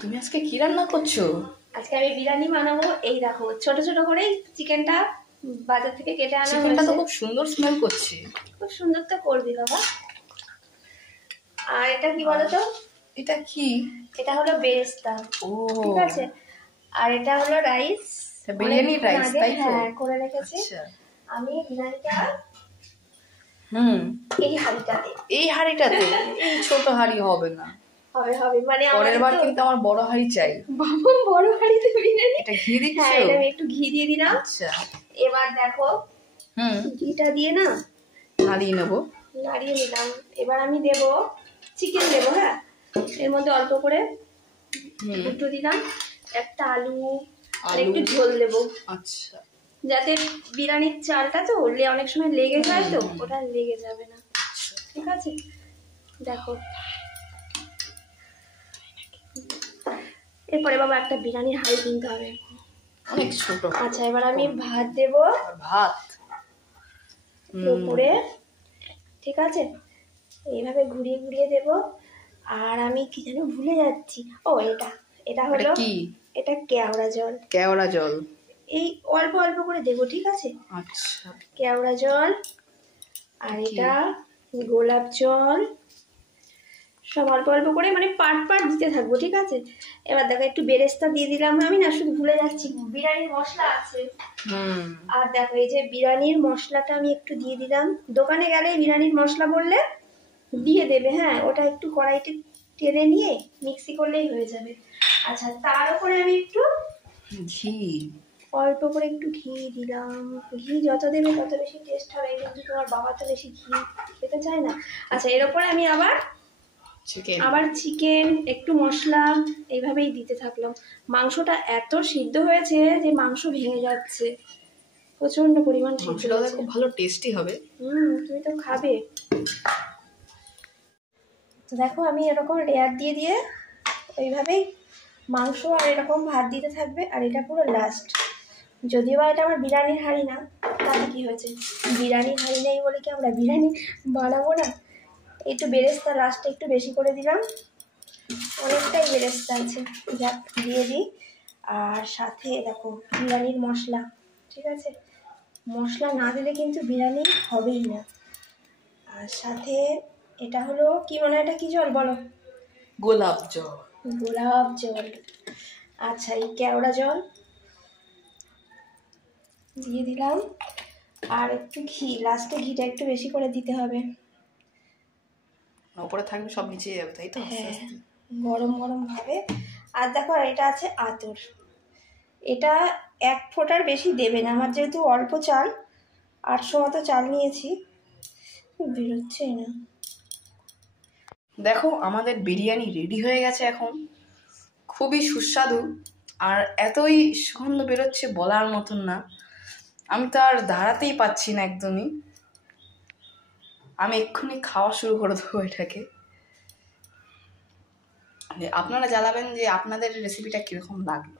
তুমি আজকে কি রান্না করছো? আজকে আমি বিরিয়ানি বানাবো। এই দেখো ছোট ছোট করে চিকেনটা বাজার থেকে কেটে আনা হয়েছে। চিকেনটা তো খুব সুন্দর স্মেল করছে। খুব সুন্দর তো করবি বাবা। আর এটা কি বলতো? এটা কি? এটা হলো বেরেস্তা। ও ঠিক আছে। আর এটা হলো রাইস, বিরিয়ানি রাইস, তাই তো? হ্যাঁ করে রেখেছি। আচ্ছা। আমি বিরিয়ানিটা এই হাঁড়িটাতে এই ছোট হাঁড়ি হবে না, হবে হবে মানে পরের বার কিন্তু আমার বড় হাঁড়ি চাই। বাবা বড় হাঁড়িতে বিরিয়ানি। এটা ঘি দিচ্ছো? হ্যাঁ আমি একটু ঘি দিয়ে দিলাম। আচ্ছা এবার দেখো ঘিটা দিয়ে না নাড়িয়ে নেবো। নাড়িয়ে নিলাম। এবার আমি দেব চিকেন দেবো। হ্যাঁ এর মধ্যে অল্প করে দুটো দিলাম, একটা আলু আর একটু ঝোল দেবো। আচ্ছা যাতে বিরিয়ানির চালটা তো অনেক সময় লেগে যায়, তো ওটা লেগে যাবে না। ঠিক আছে দেখো। এরপরে বাবা একটা বিরিয়ানির হাঁড়ি কিনতে হবে, অনেক ছোট। আচ্ছা এবার আমি ভাত দেব। ভাত উপরে ঠিক আছে, এইভাবে ঘুরিয়ে ঘুরিয়ে দেব। আর আমি কি যেন ভুলে যাচ্ছি। ও এটা এটা হলো কি? এটা কেওড়া জল। কেওড়া জল এই অল্প অল্প করে দেবো। ঠিক আছে। আচ্ছা কেওড়া জল আর এটা গোলাপ জল, সব অল্প অল্প করে মানে পার্ট পার্ট দিতে থাকবো। ঠিক আছে। এবার দেখো একটু বেরেস্তা দিয়ে দিলাম। আমি না শুধু ভুলে যাচ্ছি, বিরিয়ানির মশলা আছে। আর দেখো এই যে বিরিয়ানির মশলাটা আমি একটু দিয়ে দিলাম। দোকানে গেলে বিরিয়ানির মশলা বললে দিয়ে দেবে। হ্যাঁ ওটা একটু কড়াইতে টেনে নিয়ে মিক্সি করলেই হয়ে যাবে। আচ্ছা তার উপরে আমি একটু ঘি, অল্প করে একটু ঘি দিলাম। ঘি যত দেবে তত বেশি টেস্ট হবে, কিন্তু তোমার বাবা তো বেশি ঘি খেতে চায় না। আচ্ছা এর উপরে আমি আবার চিকেন একটু মশলা এইভাবেই দিতে থাকলাম। মাংসটা এত সিদ্ধ হয়েছে যে মাংস ভেঙে যাচ্ছে, প্রচন্ড পরিমাণ সিদ্ধ হয়েছে। খুব ভালো টেস্টি হবে। তুমি তো খাবে। তো দেখো আমি এরকম লেয়ার দিয়ে দিয়ে ওইভাবেই মাংস আর এরকম ভাত দিতে থাকবে। আর এটা পুরো লাস্ট। যদিও বা এটা আমার বিরিয়ানির হাঁড়ি না, তাহলে কি হয়েছে, বিরিয়ানির হাঁড়ি নেই বলে কি আমরা বিরিয়ানি বানাবো না। একটু বেরেস্তা লাস্টে একটু বেশি করে দিলাম, অনেকটাই বেরেস্তা আছে, যাক দিয়ে দিই। আর সাথে দেখো বিরিয়ানির মশলা। ঠিক আছে, মশলা না দিলে কিন্তু বিরিয়ানি হবেই না। আর সাথে এটা হলো কি মনে হয়, এটা কি জল বলো? গোলাপ জল। গোলাপ জল। আচ্ছা এই কেওড়া জল দিয়ে দিলাম। আর একটু ঘি, লাস্টে ঘিটা একটু বেশি করে দিতে হবে। উপরে থাকবে সব নিচে যাবে, তাই তো? হ্যাঁ গরম গরম ভাবে। আর দেখো এটা আছে আতর। এটা এক ফোঁটার বেশি দেবে না, আমার যেহেতু অল্প চাল, 800 মতো চাল নিয়েছি, বেরোচ্ছেই না। দেখো আমাদের বিরিয়ানি রেডি হয়ে গেছে এখন, খুবই সুস্বাদু আর এতই সুগন্ধ বেরোচ্ছে বলার মতন না। আমি তো আর দাঁড়াতেই পাচ্ছি না একদমই। আমি এক্ষুনি খাওয়া শুরু করে দেবো এটাকে। আপনারা জানাবেন যে আপনাদের রেসিপিটা কীরকম লাগলো।